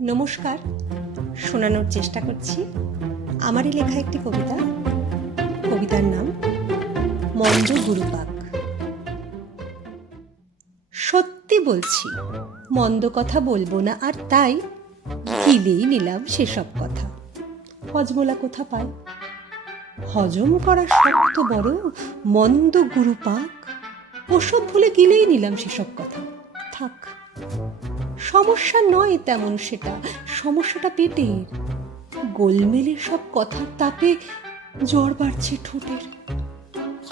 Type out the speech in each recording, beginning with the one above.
নমস্কার, শোনানোর চেষ্টা করছি আমারই লেখা একটি কবিতা। কবিতার নাম মন্দ গুরুপাক। সত্যি বলছি, মন্দ কথা বলবো না, আর তাই গিলেই নিলাম সেসব কথা। হজমোলা কোথা পায়, হজম করা শক্ত বড় মন্দ গুরুপাক। ওসব ভুলে গিলেই নিলাম সেসব কথা। থাক, সমস্যা নয় তেমন সেটা, সমস্যাটা পেটের। গোলমেলে সব কথার তাপে জ্বর বাড়ছে ঠোঁটের।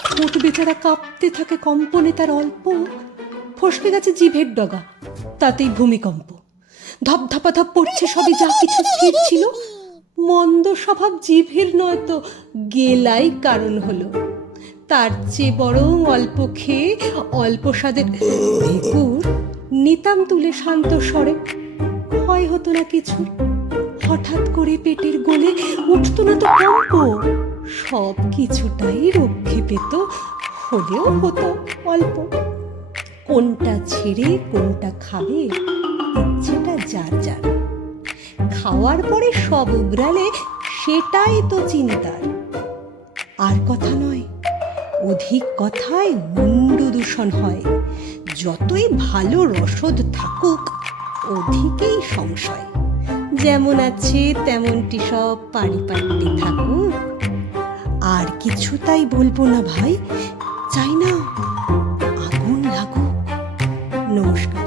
ঠোঁট বেচারা কাঁপতে থাকে কম্পনে, তার অল্প ফসকে গেছে জিভের ডগা, তাতেই ভূমিকম্প। ধপধপাধপ পড়ছে সবই, যা কিছু স্থির ছিল। মন্দ স্বভাব জিভের নয় তো গেলাই কারণ হলো। তার চেয়ে বরং অল্প খেয়ে অল্প স্বাদের ভেকুর নিতাম তুলে শান্ত স্বরে। ভয় হতো না কিছু, হঠাৎ করে পেটের গোলে উঠতো না তো কম্প। সব কিছুটাই রক্ষে পেত, হলেও হতো অল্প। কোনটা ছেড়ে কোনটা খাবে ইচ্ছেটা যার যার। খাওয়ার পরে সব উবরালে সেটাই তো চিন্তার। আর কথা নয়, অধিক কথায় মুন্ডু দূষণ হয়। যতই ভালো রসদ থাকুক, অধিকেই সংশয়। যেমন আছে তেমনটি সব পারিপাট্যে থাকুক। আর কিছু তাই বলবো না ভাই, চাই না আগুন লাগুক। নমস্কার।